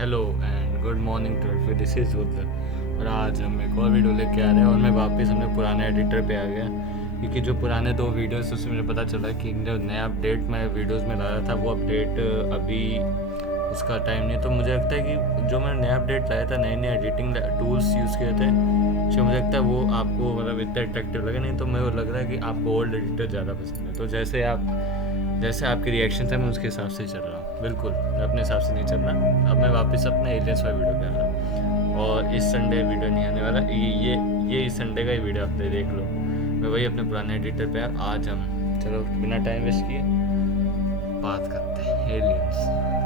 Hello and good morning to this is Rudra. और आज हम एक और वीडियो लेके आ रहे हैं और मैं वापस अपने पुराने एडिटर पे आ गया, क्योंकि जो पुराने दो वीडियोस उसमें मुझे पता चला कि जो नया अपडेट मैं वीडियोस में ला रहा था वो अपडेट अभी उसका टाइम नहीं। तो मुझे लगता है कि जो मैंने नया अपडेट लाया था, नए नए एडिटिंग टूल्स यूज़ किए थे, जो मुझे लगता है वो आपको मतलब इतना अट्रैक्टिव लगे नहीं। तो मेरे को लग रहा है कि आपको ओल्ड एडिटर ज़्यादा पसंद है। तो जैसे आपके रिएक्शन थे मैं उसके हिसाब से चल रहा हूँ। बिल्कुल मैं अपने हिसाब से नहीं चल रहा। अब मैं वापस अपने एलियंस वाली वीडियो पे आ रहा हूँ और इस संडे वीडियो नहीं आने वाला। ये इस संडे का ही वीडियो आप देख लो। मैं वही अपने पुराने एडिटर पे आज हम चलो बिना टाइम वेस्ट किए बात करते हैं एलियंस।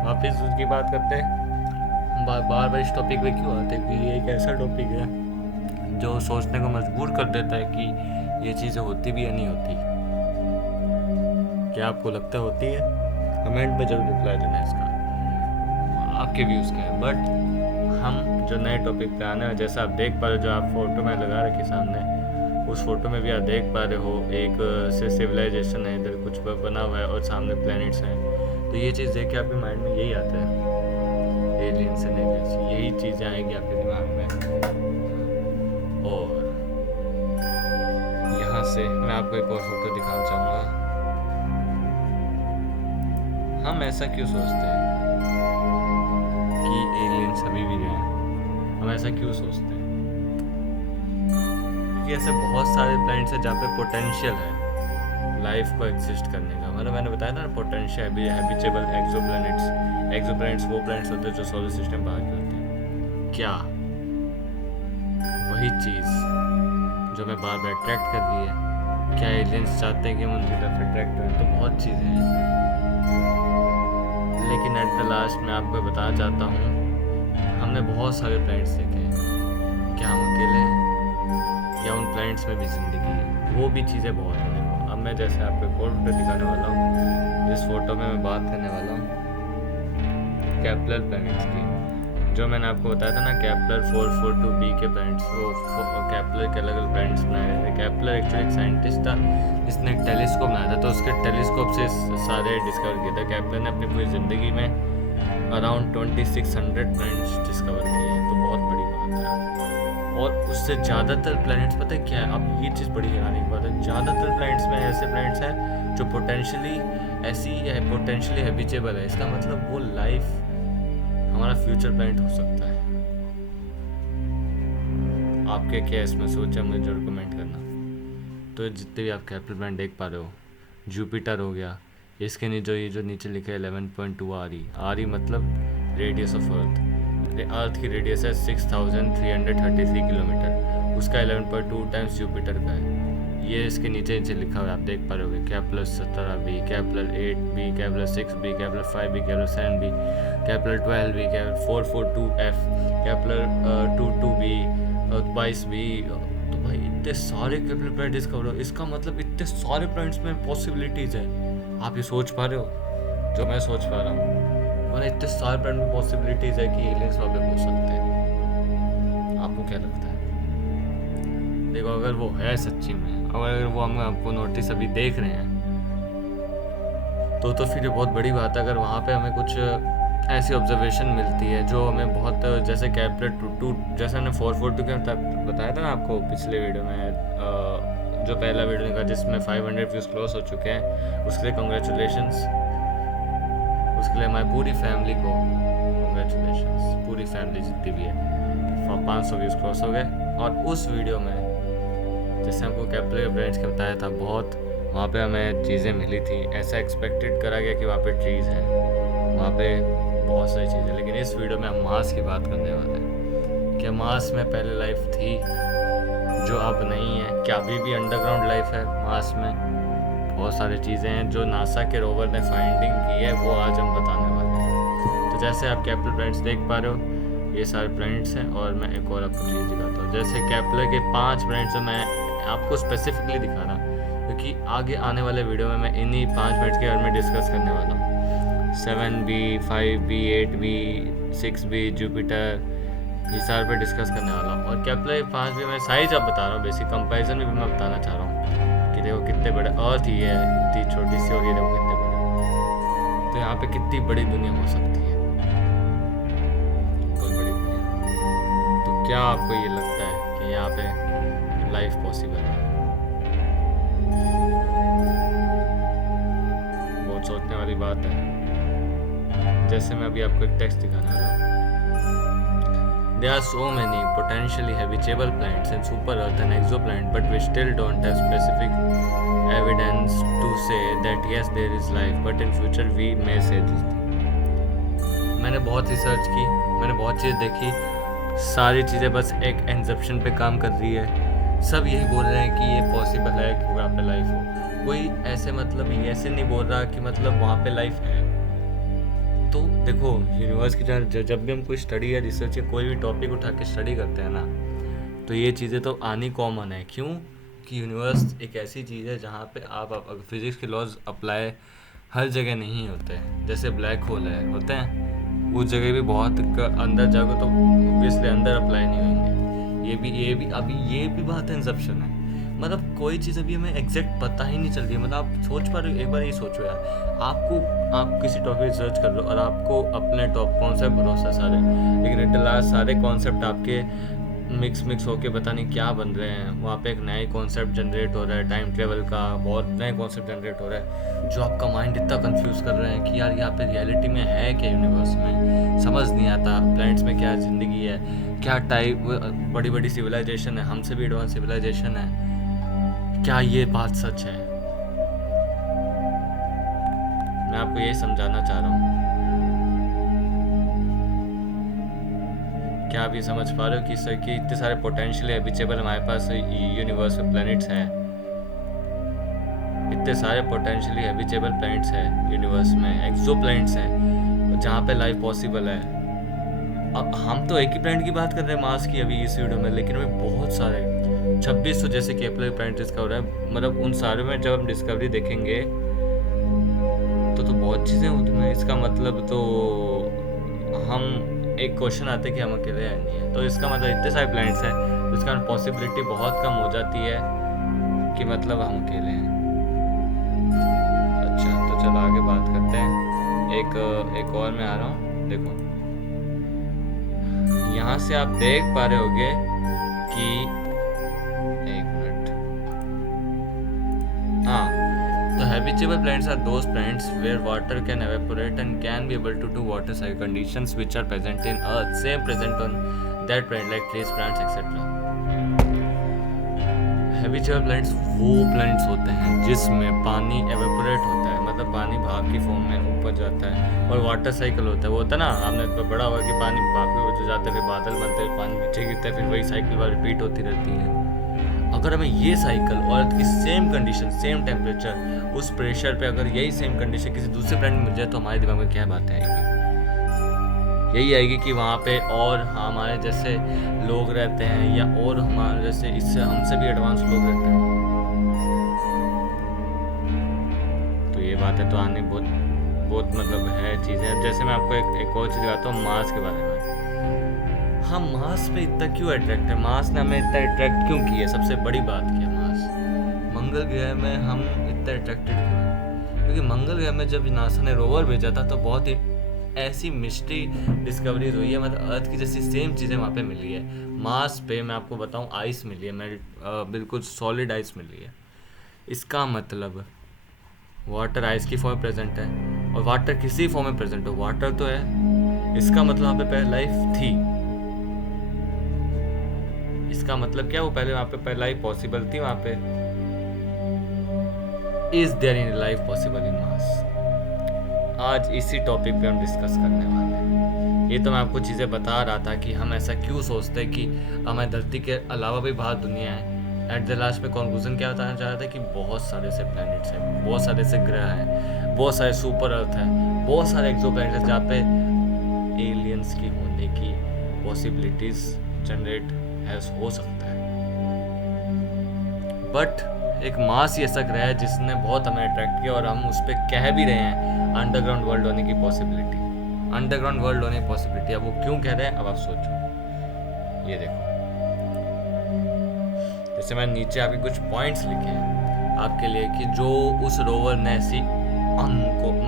वापस उसकी बात करते हैं। बार बार इस टॉपिक पे क्यों आते हैं कि ये एक ऐसा टॉपिक है जो सोचने को मजबूर कर देता है कि ये चीज़ें होती भी या नहीं होती। क्या आपको लगता होती है? कमेंट में जरूर रिप्लाई देना इसका, आपके व्यूज़ क्या है। बट हम जो नए टॉपिक पे आने हैं, जैसा आप देख पा रहे हो, जो आप फोटो में लगा रखी सामने, उस फोटो में भी आप देख पा रहे हो एक से सिविलाइजेशन है, इधर कुछ बना हुआ है और सामने प्लैनेट्स हैं। तो ये चीज़ देख के आपके माइंड में यही आता है, एलियंस एंड एलियंस, यही चीज़ें आएंगी आपके दिमाग में। और यहाँ से मैं आपको एक और फोटो दिखाना चाहूँगा। हम ऐसा क्यों सोचते हैं कि एलियंस अभी भी हैं? हम ऐसा क्यों सोचते हैं? क्योंकि ऐसे बहुत सारे प्लैनेट्स हैं जहाँ पे पोटेंशियल है लाइफ को एग्जिस्ट करने का। मतलब मैंने बताया ना, पोटेंशियल हैबिटेबल एक्सोप्लैनेट्स वो प्लैनेट्स होते हैं जो सोलर सिस्टम बाहर के होते हैं। क्या वही चीज़ जो मैं बार बार अट्रैक्ट कर रही है? क्या एलियंस चाहते हैं कि हम उनकी तरफ अट्रैक्ट हों? तो बहुत चीज़ें हैं, लेकिन एट द लास्ट मैं आपको बताना चाहता हूँ, हमने बहुत सारे प्लैनेट्स देखे हैं। क्या हम अकेले हैं या उन प्लैनेट्स में भी ज़िंदगी है? वो भी चीज़ें बहुत हैं। देखो अब मैं जैसे आपको एक फोटो दिखाने वाला हूँ, जिस फोटो में मैं बात करने वाला हूँ कैप्लर प्लैनेट्स की। जो मैंने आपको बताया था ना, कैप्लर 442b के प्लैनेट्स, वो कैप्लर के अलग अलग प्लैनेट्स बनाए गए थे। कैप्लर एक्चुअली एक साइंटिस्ट था जिसने एक टेलीस्कोप बनाया था, तो उसके टेलीस्कोप से सारे डिस्कवर किए थे। कैप्लर ने अपनी पूरी ज़िंदगी में अराउंड 2600 प्लैनेट्स डिस्कवर किए, तो बहुत बड़ी बात है। और उससे ज़्यादातर प्लैनेट्स पता है क्या है? अब ये चीज़ बड़ी हैरानी की बात है, ज़्यादातर प्लैनेट्स में ऐसे प्लैनेट्स हैं जो पोटेंशियली ऐसी है, पोटेंशियली हैबिटेबल है। इसका मतलब वो लाइफ हमारा फ्यूचर प्लैनेट हो सकता है। आपके क्या इसमें सोचा, मुझे जरूर कमेंट करना। तो जितने भी आप कैप्लर प्लैनेट देख पा रहे हो, जुपिटर हो गया, इसके नीचे ये जो नीचे लिखा है 11.2 आर ई मतलब रेडियस ऑफ अर्थ की रेडियस है 6333 किलोमीटर, उसका 11.2 टाइम्स जुपिटर का है। ये इसके नीचे नीचे लिखा हुआ है, आप देख पा रहे हो। Kepler 17b, Kepler 8b, Kepler 6b, Kepler 5b, Kepler 7b, Kepler 12b, Kepler 442f, Kepler 22b, 22b। तो भाई इतने सारे कैप्लर प्लैनेट डिस्कवर हो, इसका मतलब इतने सारे प्लैनेट्स में पॉसिबिलिटीज़ है। आप ये सोच पा रहे हो जो मैं सोच पा रहा हूँ? मतलब इतने सारे प्लैनेट में पॉसिबिलिटीज़ है कि एलियंस वहाँ पे हो सकते हैं। आपको क्या लगता है? देखो अगर वो है सच्ची में, अगर वो हम आपको नोटिस अभी देख रहे हैं, तो फिर ये बहुत बड़ी बात है। अगर वहाँ पे हमें कुछ ऐसी ऑब्जर्वेशन मिलती है जो हमें बहुत, जैसे कैप्लर 22, जैसे हमने 442 के बताया था ना आपको पिछले वीडियो में, जो पहला वीडियो निकाला जिसमें 500 व्यूज़ क्लोज हो चुके हैं, उसके लिए कंग्रेचुलेशंस। उसके लिए हमारी पूरी फैमिली को कंग्रेचुलेशंस, पूरी फैमिली जितनी भी है। 500 व्यूज़ क्रॉस हो गए। और उस वीडियो में जैसे हमको कैप्लर के प्लैनेट्स का बताया था, बहुत वहाँ पे हमें चीज़ें मिली थी। ऐसा एक्सपेक्टेड करा गया कि वहाँ पे ट्रीज़ हैं, वहाँ पे बहुत सारी चीज़ें। लेकिन इस वीडियो में हम मार्स की बात करने वाले हैं। क्या मार्स में पहले लाइफ थी जो अब नहीं है? क्या अभी भी अंडरग्राउंड लाइफ है मार्स में? बहुत सारी चीज़ें हैं जो नासा के रोवर ने फाइंडिंग की है, वो आज हम बताने वाले हैं। तो जैसे आप कैप्लर प्लैनेट्स देख पा रहे हो, ये सारे प्लैनेट्स हैं। और मैं एक और आपको चीज़ दिखाता हूँ। जैसे कैप्लर के 5 प्लैनेट्स मैं आपको स्पेसिफिकली दिखा रहा, क्योंकि आगे आने वाले वीडियो में मैं इन्हीं 5 प्लैनेट्स के बारे में डिस्कस करने वाला हूँ। 7b, 5b, 8b, 6b, Jupiter, ये सारे पे डिस्कस करने वाला हूँ। और कैप्लर 5 भी मैं साइज अब बता रहा हूँ, बेसिक कंपैरिजन भी मैं बताना चाह रहा हूँ कि देखो कितने बड़े अर्थ ही है, इतनी छोटी सी, और ये देखो कितने बड़े। तो यहाँ पे कितनी बड़ी दुनिया हो सकती है। क्या आपको ये लगता है कि यहाँ पे लाइफ पॉसिबल है? बहुत सोचने वाली बात है। जैसे मैं अभी आपको एक टेक्स्ट दिखाना रहा हूँ। There are so many potentially habitable planets in super Earth and exoplanet, but we still don't have specific evidence to say that yes, there is life, but in future we may say this thing. मैंने बहुत research की, मैंने बहुत चीज़ देखी, सारी चीज़ें बस एक एंजप्शन पे काम कर रही है। सब यही बोल रहे हैं कि ये पॉसिबल है कि वहाँ पे लाइफ हो। कोई ऐसे मतलब ऐसे नहीं बोल रहा कि मतलब वहाँ पे लाइफ है। तो देखो, यूनिवर्स की जब भी हम कोई स्टडी या रिसर्च या कोई भी टॉपिक उठा के स्टडी करते हैं ना, तो ये चीज़ें तो आनी कॉमन है। क्यों? कि यूनिवर्स एक ऐसी चीज़ है जहाँ पे आप फिज़िक्स के लॉज अप्लाई हर जगह नहीं होते हैं। जैसे ब्लैक होल है, होते हैं उस जगह भी बहुत अंदर जाओगे तो ऑब्वियसली अंदर अप्लाई नहीं होंगे। ये भी बात है, इंसेप्शन है। मतलब कोई चीज़ अभी हमें एग्जैक्ट पता ही नहीं चल रही है। मतलब आप सोच पा रहे हो, एक बार ये सोचो यार, आप किसी टॉपिक रिसर्च कर लो और आपको अपने टॉप कॉन्सेप्ट भरोसा सारे, लेकिन एट द लास्ट सारे कॉन्सेप्ट आपके मिक्स होके पता नहीं क्या बन रहे हैं। वहाँ पे एक नया कॉन्सेप्ट जनरेट हो रहा है, टाइम ट्रेवल का बहुत नए कॉन्सेप्ट जनरेट हो रहा है, जो आपका माइंड इतना कंफ्यूज कर रहे हैं कि यार यहाँ पे रियलिटी में है क्या, यूनिवर्स में समझ नहीं आता, प्लैनेट्स में क्या ज़िंदगी है, क्या टाइप बड़ी बड़ी सिविलाइजेशन है, हमसे भी एडवांस सिविलाइजेशन है, क्या ये बात सच है? मैं आपको यही समझाना चाह रहा हूँ। क्या आप ये समझ पा रहे हो कि इतने सारे पोटेंशियली हैबिटेबल हमारे पास यूनिवर्स में प्लैनेट्स हैं, इतने सारे पोटेंशियली हैबिटेबल प्लैनेट्स हैं यूनिवर्स में, एक्सो प्लैनेट्स हैं जहाँ पे लाइफ पॉसिबल है। अब हम तो एक ही प्लैनेट की बात कर रहे हैं, मार्स की, अभी इस वीडियो में, लेकिन हमें बहुत सारे 2600 जैसे केपलर प्लैनेट डिस्कवर है। मतलब उन सारे में जब हम डिस्कवरी देखेंगे तो बहुत चीज़ें उसमें। इसका मतलब तो हम एक क्वेश्चन आते हैं कि हम अकेले हैं नहीं है, तो इसका मतलब इतने सारे प्लैनेट्स हैं, तो इसका पॉसिबिलिटी बहुत कम हो जाती है कि मतलब हम अकेले हैं। अच्छा, तो चलो आगे बात करते हैं। एक और मैं आ रहा हूँ। देखो यहाँ से आप देख पा रहे होगे कि एक मिनट, हाँ, तो habitable planets are those planets where water can evaporate and can be able to do water cycle conditions which are present in Earth, same present on that planet like trees, plants, etc. Habitable planets वो planets होते हैं जिसमें पानी evaporate होता है, मतलब पानी भाप की फॉर्म में ऊपर जाता है, और वाटर साइकिल होता है। वो होता है ना, आपने तो बड़ा हुआ कि पानी भाप की वजह जाता है, फिर बादल बनते हैं, पानी नीचे गिरता है, फिर वही साइकिल बार रिपीट होती रहती है। अगर हमें ये साइकिल और अर्थ की सेम कंडीशन, सेम टेम्परेचर, उस प्रेशर पे अगर यही सेम कंडीशन किसी दूसरे प्लैनेट में मिल जाए, तो हमारे दिमाग में क्या बात आएगी? यही आएगी कि वहाँ पे और हमारे जैसे लोग रहते हैं, या और हमारे जैसे इससे हमसे भी एडवांस लोग रहते हैं। तो ये बात है, तो आने बहुत मतलब है चीज़ें। जैसे मैं आपको एक और चीज़ बताता हूँ मार्स के बारे में। हम मार्स पे इतना क्यों अट्रैक्ट है? मार्स ने हमें इतना अट्रैक्ट क्यों किया? सबसे बड़ी बात क्या है, मार्स मंगल ग्रह में हम इतना अट्रैक्टेड क्यों हैं? क्योंकि मंगल ग्रह में जब नासा ने रोवर भेजा था तो बहुत ही ऐसी मिस्ट्री डिस्कवरीज हुई है, मतलब अर्थ की जैसी सेम चीज़ें वहाँ पे मिली है। मार्स पे मैं आपको बताऊँ आइस मिली है, बिल्कुल सॉलिड आइस मिली है। इसका मतलब वाटर आइस की फॉर्म में प्रेजेंट है, और वाटर किसी फॉर्म में प्रेजेंट हो, वाटर तो है, इसका मतलब वहाँ पे पहले लाइफ थी। इसका मतलब क्या, वो पहले वहाँ पे पहला ही पॉसिबल थी वहाँ पे। Is there in life possible in Mars? आज इसी टॉपिक पे हम डिस्कस करने वाले हैं। ये तो मैं आपको चीज़ें बता रहा था कि हम ऐसा क्यों सोचते हैं कि हमारी धरती के अलावा भी बाहर दुनिया है। एट द लास्ट में कंक्लूजन क्या बताना चाह रहा था कि बहुत सारे से प्लैनेट्स हैं, बहुत सारे से ग्रह हैं, बहुत सारे सुपर अर्थ हैं, बहुत सारे एक्सोप्लैनेट्स हैं जहाँ पे एलियंस की होने की पॉसिबिलिटीज जनरेट हो सकता है। बट एक मार्स ही ऐसा ग्रह है जिसने बहुत हमें अट्रैक्ट किया, और हम उस पर कह भी रहे हैं अंडरग्राउंड वर्ल्ड होने की पॉसिबिलिटी, अंडरग्राउंड वर्ल्ड होने की पॉसिबिलिटी। अब वो क्यों कह रहे हैं, अब आप सोचो। ये देखो, जैसे मैंने नीचे आपके कुछ पॉइंट्स लिखे हैं आपके लिए कि जो उस रोवर ने ऐसी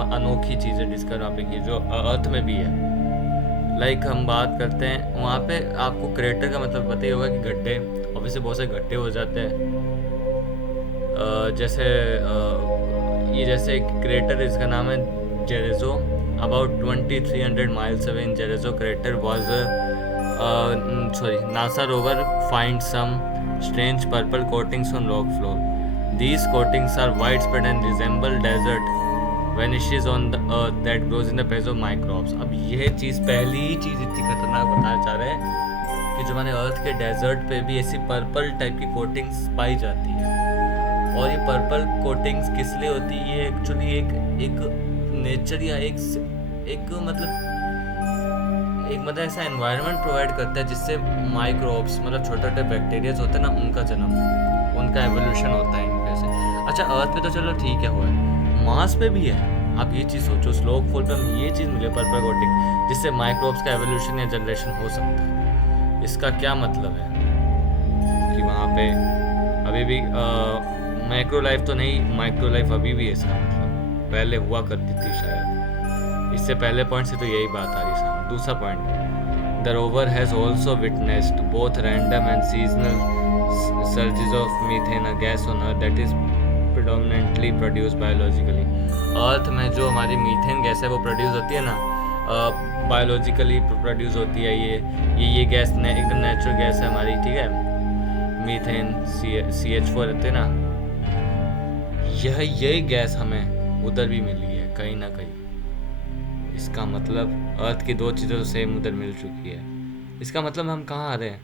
अनोखी चीज़ें डिस्कवर वहाँ पे की जो अर्थ में भी है, लाइक हम बात करते हैं वहाँ पे, आपको क्रेटर का मतलब पता ही होगा कि गड्ढे, ऑब्वियसली बहुत से गड्ढे हो जाते हैं। जैसे ये जैसे एक क्रेटर, इसका नाम है जेरेजो। About 2300 miles away in Jerezo crater was NASA rover find some strange purple coatings on rock floor. These coatings are widespread and resemble desert vanishes on the earth that grows in the presence of microbes. अब यह चीज़, पहली ही चीज़ इतनी खतरनाक बताना चाह रहे हैं कि जो हमारे अर्थ के डेजर्ट पे भी ऐसी पर्पल टाइप की कोटिंग्स पाई जाती है। और ये पर्पल कोटिंग्स किस लिए होती है? ये एक्चुअली एक नेचर या एक मतलब ऐसा एनवायरनमेंट प्रोवाइड करता है जिससे माइक्रोब्स, मतलब छोटे छोटे बैक्टीरियाज होते हैं ना, उनका जन्म, उनका एवोल्यूशन होता है इनके से। अच्छा, अर्थ पे तो चलो ठीक है, हुआ है, मार्स पे भी है। आप ये चीज़ सोचो, स्लोक फॉल पे हमें ये चीज़ मिले, पर्पल कोटिंग, जिससे माइक्रोब्स का एवोल्यूशन या जनरेशन हो सकता है। इसका क्या मतलब है कि वहाँ पे अभी भी माइक्रो लाइफ तो नहीं, माइक्रो लाइफ अभी भी है, इसका मतलब पहले हुआ करती थी शायद। इससे पहले पॉइंट से तो यही बात आ रही है। दूसरा point, the rover has also witnessed both random and seasonal surges of methane, a gas on earth that is predominantly produce biologically. अर्थ में जो हमारी मीथेन गैस है वो प्रोड्यूस होती है ना, बायोलॉजिकली प्रोड्यूस होती है। ये गैस एकदम नेचुरल गैस है हमारी, ठीक है। मीथेन CH4 रहते ना, यही गैस हमें उधर भी मिली है कहीं ना कहीं। इसका मतलब अर्थ की दो चीज़ें तो सेम उधर मिल चुकी है। इसका मतलब हम कहाँ आ रहे हैं?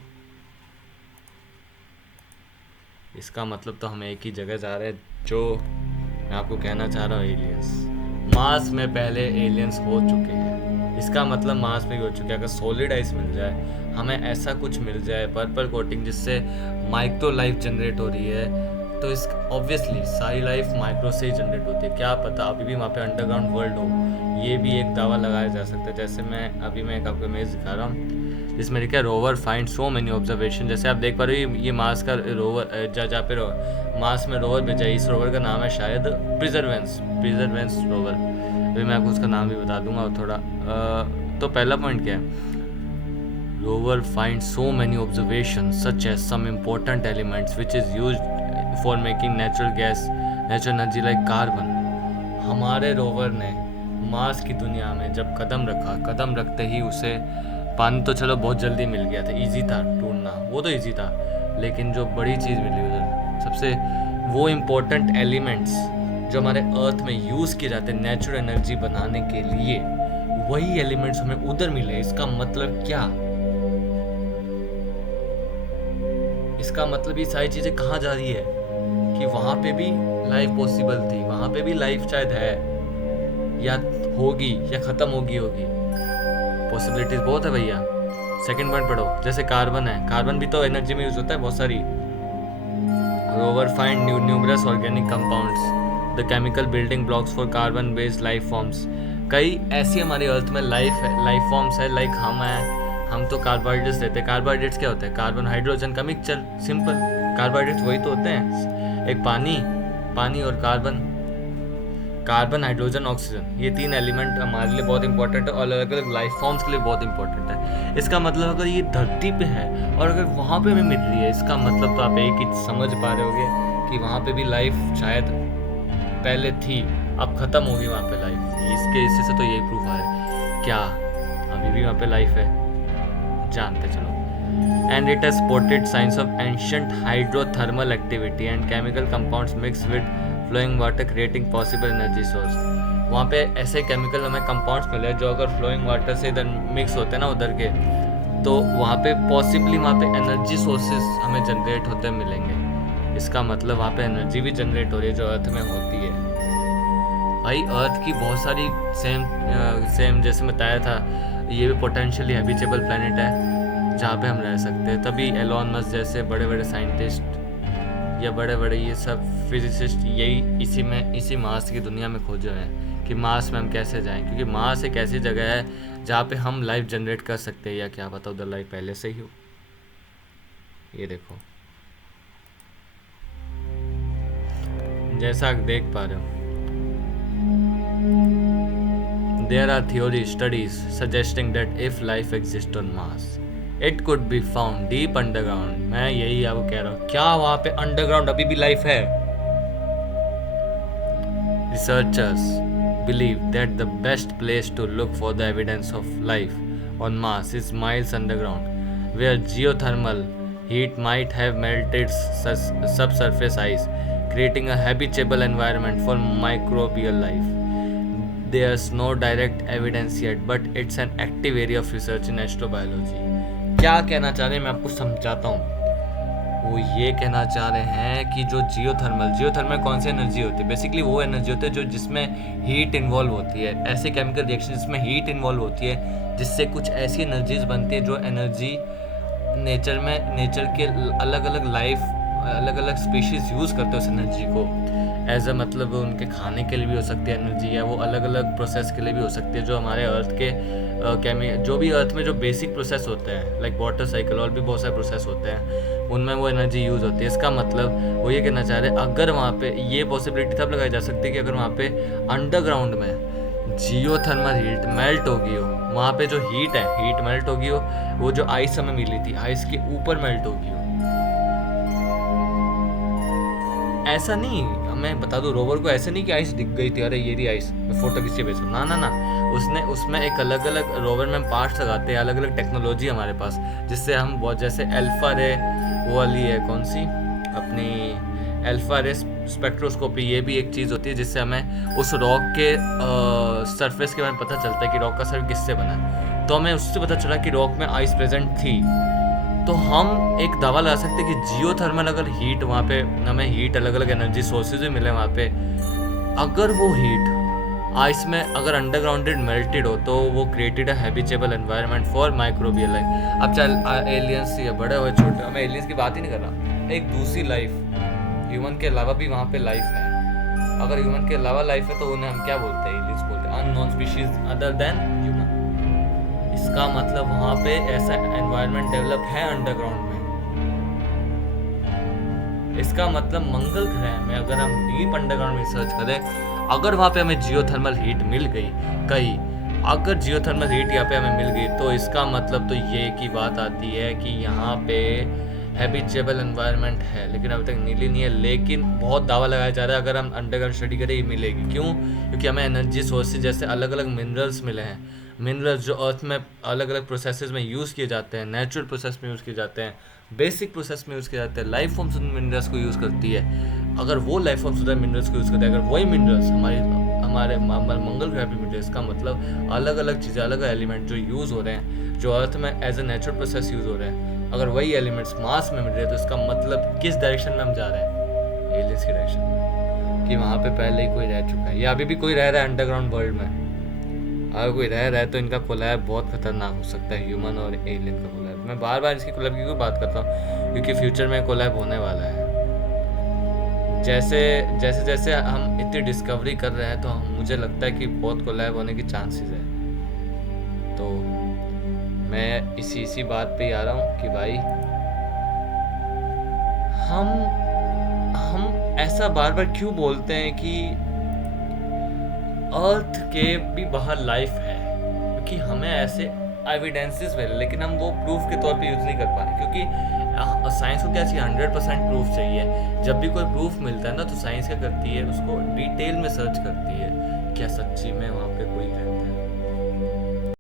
इसका मतलब तो हम एक ही जगह जा रहे हैं, जो मैं आपको कहना चाह रहा हूँ, एलियंस। मार्स में पहले एलियंस हो चुके हैं। इसका मतलब मार्स में ही हो चुके हैं। अगर सॉलिड आइस मिल जाए, हमें ऐसा कुछ मिल जाए पर्पल कोटिंग जिससे माइक्रो लाइफ जनरेट हो रही है, तो इस ऑब्वियसली सारी लाइफ माइक्रो से ही जनरेट होती है। क्या पता अभी भी वहाँ पे अंडरग्राउंड वर्ल्ड हो, ये भी एक दावा लगाया जा सकता है। जैसे मैं एक आपको इमेज दिखा रहा हूँ जिसमें लिखा है rover find so many observation. जैसे आप देख पा रहे हो, ये मार्स का रोवर, जहाँ पे मार्स में रोवर भेजा है, इस रोवर का नाम है शायद प्रिजर्वेंस रोवर। अभी मैं आपको उसका नाम भी बता दूंगा थोड़ा। तो पहला पॉइंट क्या है? Rover find so many observation such as some important elements which is used for making natural gas, natural energy like carbon. हमारे रोवर ने मार्स की दुनिया में जब कदम रखते ही उसे पानी तो चलो बहुत जल्दी मिल गया था, इजी था ढूंढना, वो तो इजी था, लेकिन जो बड़ी चीज़ मिली उधर, सबसे वो इम्पोर्टेंट एलिमेंट्स जो हमारे अर्थ में यूज़ किए जाते हैं नेचुरल एनर्जी बनाने के लिए, वही एलिमेंट्स हमें उधर मिले। इसका मतलब क्या? इसका मतलब ये सारी चीज़ें कहाँ जा रही है कि वहाँ पे भी लाइफ पॉसिबल थी, वहाँ पे भी लाइफ शायद है, या होगी, या ख़त्म होगी। पॉसिबिलिटीज बहुत है भैया। सेकंड पॉइंट पढ़ो, जैसे कार्बन है, कार्बन भी तो एनर्जी में यूज होता है बहुत सारी। Rover find numerous organic compounds, the chemical building blocks for carbon based life forms. कई ऐसी हमारे अर्थ में लाइफ फॉर्म्स है, लाइक हम तो कार्बोहाइड्रेट्स लेते हैं। कार्बोहाइड्रेट्स क्या होता है? कार्बन हाइड्रोजन का मिक्सचर, सिंपल। कार्बोहाइड्रेट्स वही तो होते हैं, एक पानी और कार्बन हाइड्रोजन ऑक्सीजन, ये तीन एलिमेंट हमारे लिए बहुत इंपॉर्टेंट है और अलग अलग लाइफ फॉर्म्स के लिए बहुत इंपॉर्टेंट है। इसका मतलब अगर ये धरती पे है और अगर वहाँ पे हमें मिल रही है, इसका मतलब तो आप एक ही समझ पा रहे होगे कि वहाँ पे भी लाइफ शायद पहले थी, अब ख़त्म होगी वहाँ पे लाइफ। इसके हिस्से से तो यही प्रूफ है। क्या अभी भी वहाँ पे लाइफ है? जानते चलो। And it has spotted signs of ancient hydrothermal activity and chemical compounds mixed with flowing water creating possible energy source। वहाँ पे ऐसे केमिकल हमें कंपाउंड्स मिले जो अगर फ्लोइंग वाटर से इधर मिक्स होते हैं ना उधर के, तो वहाँ पे पॉसिबली वहाँ पे एनर्जी सोर्सेज हमें जनरेट होते मिलेंगे। इसका मतलब वहाँ पे एनर्जी भी जनरेट हो रही है जो अर्थ में होती है। भाई अर्थ की बहुत सारी सेम जैसे बताया था, ये भी पोटेंशियली हैबिटेबल प्लैनेट है जहाँ पे हम रह सकते हैं। तभी एलोन मस्क जैसे बड़े बड़े साइंटिस्ट या बड़े बड़े ये सब फिजिसिस्ट यही इसी मार्स की दुनिया में खोजे हुए हैं कि मार्स में हम कैसे जाएं, क्योंकि मार्स एक ऐसी जगह है जहाँ पे हम लाइफ जनरेट कर सकते हैं, या क्या पता उधर लाइफ पहले से ही हो। ये देखो, जैसा आप देख पा रहे हो, There are theory studies suggesting that if life exists on Mars, it could be found deep underground. मैं यही आपको कह रहा हूँ, क्या वहाँ पे अंडरग्राउंड अभी भी लाइफ है? Researchers believe that the best place to look for the evidence of life on Mars is miles underground, where geothermal heat might have melted subsurface ice, creating a habitable environment for microbial life. There's no direct evidence yet, but it's an active area of research in astrobiology. क्या कहना चाह रहे हैं मैं आपको समझाता हूँ। वो ये कहना चाह रहे हैं कि जो जियोथर्मल कौन सी एनर्जी होती है? बेसिकली वो एनर्जी होती है जो जिसमें हीट इन्वॉल्व होती है, ऐसे केमिकल रिएक्शन जिसमें हीट इन्वॉल्व होती है, जिससे कुछ ऐसी एनर्जीज बनती है जो एनर्जी नेचर के अलग अलग स्पीशीज़ यूज़ करते हैं उस एनर्जी को एज अ मतलब उनके खाने के लिए भी हो सकती है एनर्जी, या वो अलग अलग प्रोसेस के लिए भी हो सकती है। जो हमारे अर्थ के जो भी अर्थ में जो बेसिक प्रोसेस होते हैं लाइक वाटर साइकिल और भी बहुत सारे प्रोसेस होते हैं, उनमें वो एनर्जी यूज़ होती है। इसका मतलब वो ये कहना चाह रहे हैं, अगर वहाँ पे ये पॉसिबिलिटी तब लगाई जा सकती है कि अगर वहाँ पे अंडरग्राउंड में जियोथर्मल हीट मेल्ट होगी हो, वहाँ पे जो हीट मेल्ट होगी हो, वो जो आइस हमें मिली थी आइस के ऊपर मेल्ट होगी हो। ऐसा नहीं, मैं बता दूं रोवर को ऐसे नहीं कि आइस दिख गई थी, अरे ये रही आइस, मैं फोटो खींच भेजूँ, ना, उसमें एक अलग अलग रोवर में पार्ट्स लगाते हैं, अलग अलग टेक्नोलॉजी हमारे पास, जिससे हम बहुत जैसे अल्फा रे वो वाली है कौन सी अपनी अल्फा रे स्पेक्ट्रोस्कोपी, ये भी एक चीज़ होती है जिससे हमें उस रॉक के सरफेस के बारे में पता चलता है कि रॉक का सरफेस किससे बना है। तो हमें उससे पता चला कि रॉक में आइस प्रेजेंट थी, तो हम एक दावा लगा सकते हैं कि जियोथर्मल अगर हीट वहाँ पे हमें हीट अलग अलग एनर्जी सोर्सेज भी मिले वहाँ पे, अगर वो हीट आइस में अगर अंडरग्राउंडेड मेल्टेड हो तो वो created a habitable environment for microbial life. अब चाहे एलियंस या बड़े हो छोटे, मैं एलियंस की बात ही नहीं कर रहा, एक दूसरी लाइफ ह्यूमन के अलावा भी वहाँ पे लाइफ है। अगर ह्यूमन के अलावा लाइफ है तो उन्हें हम क्या बोलते हैं? एलियंस बोलते हैं, unknown species other than human. इसका मतलब वहाँ पे ऐसा एनवायरनमेंट डेवलप है अंडरग्राउंड में। इसका मतलब मंगल ग्रह में अगर हम डीप अंडरग्राउंड रिसर्च करें, अगर वहाँ पे हमें जियोथर्मल हीट मिल गई अगर जियोथर्मल हीट यहाँ पे हमें मिल गई, तो इसका मतलब तो ये की बात आती है कि यहाँ पे हैबिटेबल एनवायरनमेंट है, लेकिन अभी तक मिली नहीं है। लेकिन बहुत दावा लगाया जा रहा है अगर हम अंडरग्राउंड स्टडी करें ये मिलेगी। क्यों? क्योंकि हमें एनर्जी सोर्सेज जैसे अलग अलग मिनरल्स मिले हैं, मिनरल्स जो अर्थ में अलग अलग प्रोसेसेस में यूज़ किए जाते हैं, नेचुरल प्रोसेस में यूज़ किए जाते हैं, बेसिक प्रोसेस में यूज़ किए जाते हैं। लाइफ फॉर्म्स उन मिनरल्स को यूज़ करती है। अगर वो लाइफ फॉर्म्स उन मिनरल्स को यूज़ करते हैं, अगर वही मिनरल्स हमारे मंगल ग्रह पे मिले, इसका मतलब अलग अलग चीज़ें, अलग एलिमेंट जो यूज़ हो रहे हैं, जो अर्थ में as a natural process use हो रहे हैं, अगर वही एलिमेंट्स मार्स में मिल रहे हैं, तो इसका मतलब किस डायरेक्शन में हम जा रहे हैं? एलियंस की डायरेक्शन में, कि वहाँ पे पहले ही कोई रह चुका है या अभी भी कोई रह रहा है अंडरग्राउंड वर्ल्ड में। अगर कोई रह रहा है तो इनका कोलैब बहुत खतरनाक हो सकता है, ह्यूमन और एलियन का कोलैब। मैं बार बार इसकी कोलैब की क्यों बात करता हूँ? क्योंकि फ्यूचर में कोलैब होने वाला है। जैसे हम इतनी डिस्कवरी कर रहे हैं, तो मुझे लगता है कि बहुत कोलैब होने की चांसेस है। तो मैं इसी बात पे ही आ रहा हूँ कि भाई हम ऐसा बार बार क्यों बोलते हैं कि अर्थ के भी बाहर लाइफ है, क्योंकि हमें ऐसे एविडेंसेस मिले, लेकिन हम वो प्रूफ के तौर पे यूज़ नहीं कर पा रहे। क्योंकि साइंस को क्या चाहिए? 100% प्रूफ चाहिए। जब भी कोई प्रूफ मिलता है ना, तो साइंस क्या करती है? उसको डिटेल में सर्च करती है, क्या सच्ची में वहाँ पे कोई है।